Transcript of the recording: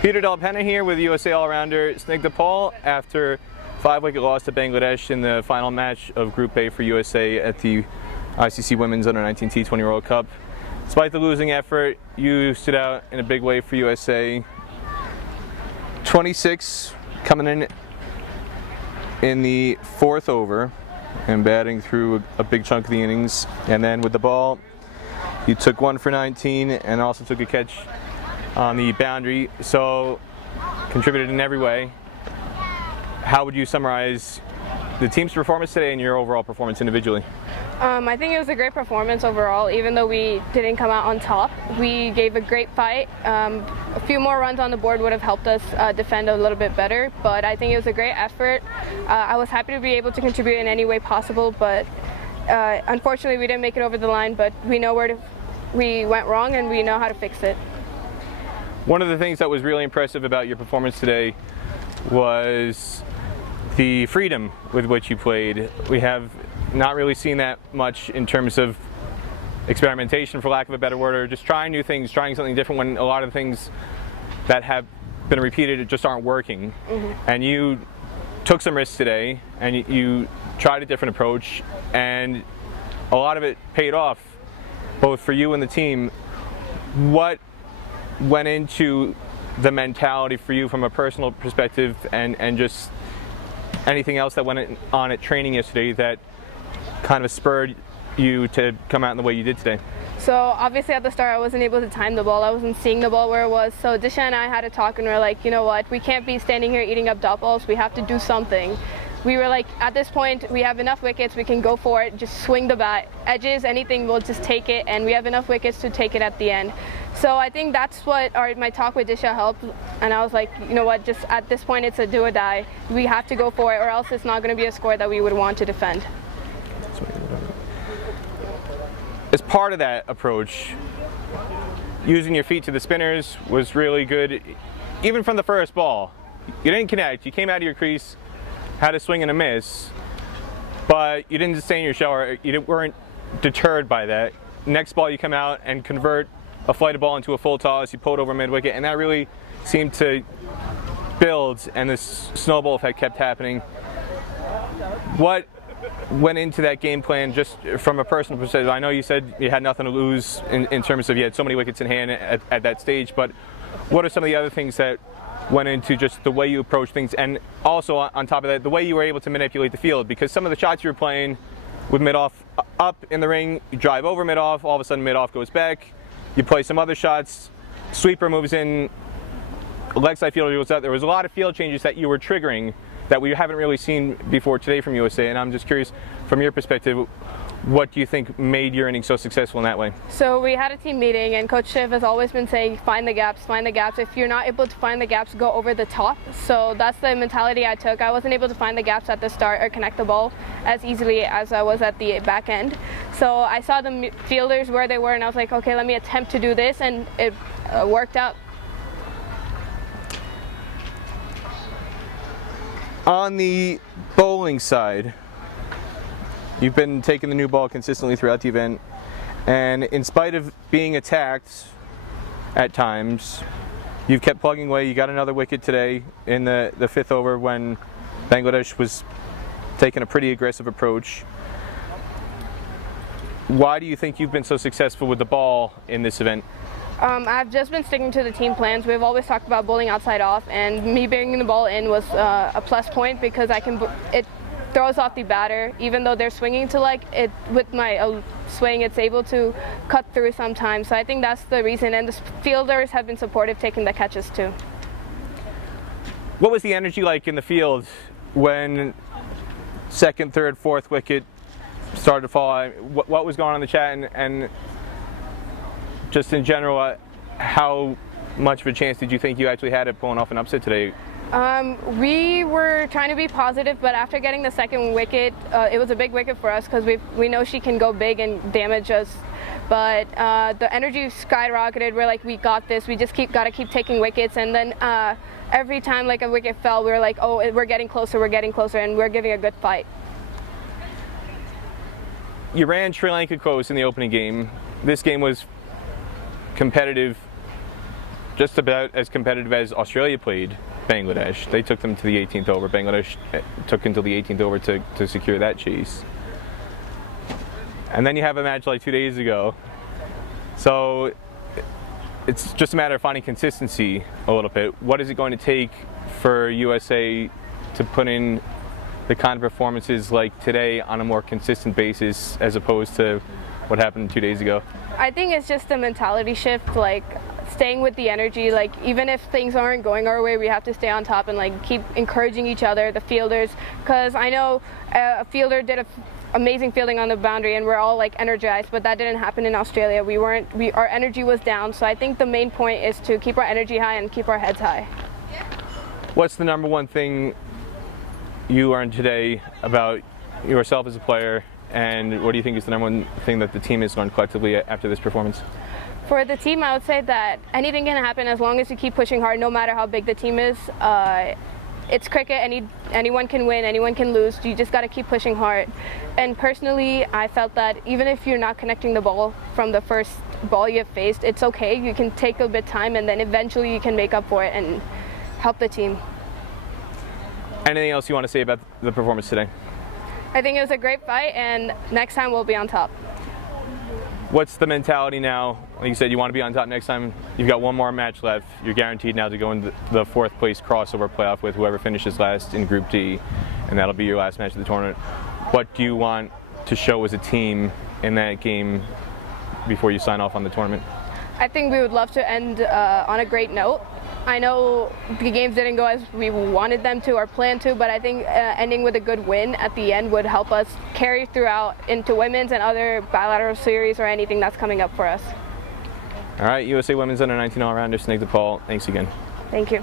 Peter Del Penna here with USA all-rounder Snigdha Paul after 5-wicket loss to Bangladesh in the final match of Group A for USA at the ICC Women's Under-19 T20 World Cup. Despite the losing effort, you stood out in a big way for USA. 26 coming in the fourth over and batting through a big chunk of the innings. And then with the ball, you took 1 for 19 and also took a catch on the boundary, so contributed in every way. How would you summarize the team's performance today and your overall performance individually? I think it was a great performance overall. Even though we didn't come out on top, we gave a great fight. A few more runs on the board would have helped us defend a little bit better, but I think it was a great effort. I was happy to be able to contribute in any way possible, but unfortunately we didn't make it over the line, but we know where we went wrong and we know how to fix it. One of the things that was really impressive about your performance today was the freedom with which you played. We have not really seen that much in terms of experimentation, for lack of a better word, or just trying new things, trying something different when a lot of things that have been repeated just aren't working. And you took some risks today and you tried a different approach, and a lot of it paid off, both for you and the team. What went into the mentality for you from a personal perspective, and just anything else that went on at training yesterday that kind of spurred you to come out in the way you did today? So obviously at the start I wasn't able to time the ball. I wasn't seeing the ball where it was. So Disha and I had a talk and we were like, you know what, we can't be standing here eating up dot balls. We have to do something. We were like, at this point we have enough wickets, we can go for it, just swing the bat, edges, anything, we'll just take it, and we have enough wickets to take it at the end. So I think that's what my talk with Disha helped, and I was like, you know what, just at this point it's a do or die. We have to go for it, or else it's not going to be a score that we would want to defend. As part of that approach, using your feet to the spinners was really good, even from the first ball. You didn't connect, you came out of your crease, had a swing and a miss, but you didn't sustain your shower. You weren't deterred by that. Next ball you come out and convert a flighted ball into a full toss, you pull it over mid-wicket, and that really seemed to build, and this snowball effect kept happening. What went into that game plan just from a personal perspective? I know you said you had nothing to lose in terms of you had so many wickets in hand at that stage, but what are some of the other things that went into just the way you approach things, and also on top of that, the way you were able to manipulate the field? Because some of the shots you were playing with mid-off up in the ring, you drive over mid-off, all of a sudden mid-off goes back, you play some other shots, sweeper moves in, leg side fielder goes out. There was a lot of field changes that you were triggering that we haven't really seen before today from USA, and I'm just curious, from your perspective, what do you think made your innings so successful in that way? So we had a team meeting, and Coach Shiv has always been saying, find the gaps, find the gaps. If you're not able to find the gaps, go over the top. So that's the mentality I took. I wasn't able to find the gaps at the start or connect the ball as easily as I was at the back end. So I saw the fielders where they were, and I was like, okay, let me attempt to do this, and it worked out. On the bowling side, you've been taking the new ball consistently throughout the event, and in spite of being attacked at times, you've kept plugging away. You got another wicket today in the fifth over when Bangladesh was taking a pretty aggressive approach. Why do you think you've been so successful with the ball in this event? I've just been sticking to the team plans. We've always talked about bowling outside off, and me bringing the ball in was a plus point because it throws off the batter. Even though they're swinging to leg, with my swing, it's able to cut through sometimes. So I think that's the reason, and the fielders have been supportive taking the catches too. What was the energy like in the field when second, third, fourth wicket started to fall? What was going on in the chat, and just in general, how much of a chance did you think you actually had at pulling off an upset today? We were trying to be positive, but after getting the second wicket, it was a big wicket for us because we know she can go big and damage us. But the energy skyrocketed. We're like, we got this. We just gotta keep taking wickets, and then every time like a wicket fell, we were like, oh, we're getting closer, and we're giving a good fight. You ran Sri Lanka close in the opening game. This game was competitive. just about as competitive as Australia played Bangladesh. They took them to the 18th over. Bangladesh took until the 18th over to secure that chase. And then you have a match like 2 days ago. So it's just a matter of finding consistency a little bit. What is it going to take for USA to put in the kind of performances like today on a more consistent basis as opposed to what happened 2 days ago? I think it's just a mentality shift, like staying with the energy. Like even if things aren't going our way, we have to stay on top and like keep encouraging each other, the fielders, because I know a fielder did amazing fielding on the boundary and we're all like energized, but that didn't happen in Australia. Our energy was down. So I think the main point is to keep our energy high and keep our heads high. What's the number one thing you learned today about yourself as a player, and what do you think is the number one thing that the team has learned collectively after this performance? For the team, I would say that anything can happen as long as you keep pushing hard, no matter how big the team is. It's cricket, anyone can win, anyone can lose. You just got to keep pushing hard. And personally, I felt that even if you're not connecting the ball from the first ball you have faced, it's okay. You can take a bit of time and then eventually you can make up for it and help the team. Anything else you want to say about the performance today? I think it was a great fight, and next time we'll be on top. What's the mentality now? Like you said, you want to be on top next time. You've got one more match left. You're guaranteed now to go into the fourth place crossover playoff with whoever finishes last in Group D, and that'll be your last match of the tournament. What do you want to show as a team in that game before you sign off on the tournament? I think we would love to end on a great note. I know the games didn't go as we wanted them to or planned to, but I think ending with a good win at the end would help us carry throughout into women's and other bilateral series or anything that's coming up for us. All right, USA Women's Under-19 all-rounder Snigdha Paul, thanks again. Thank you.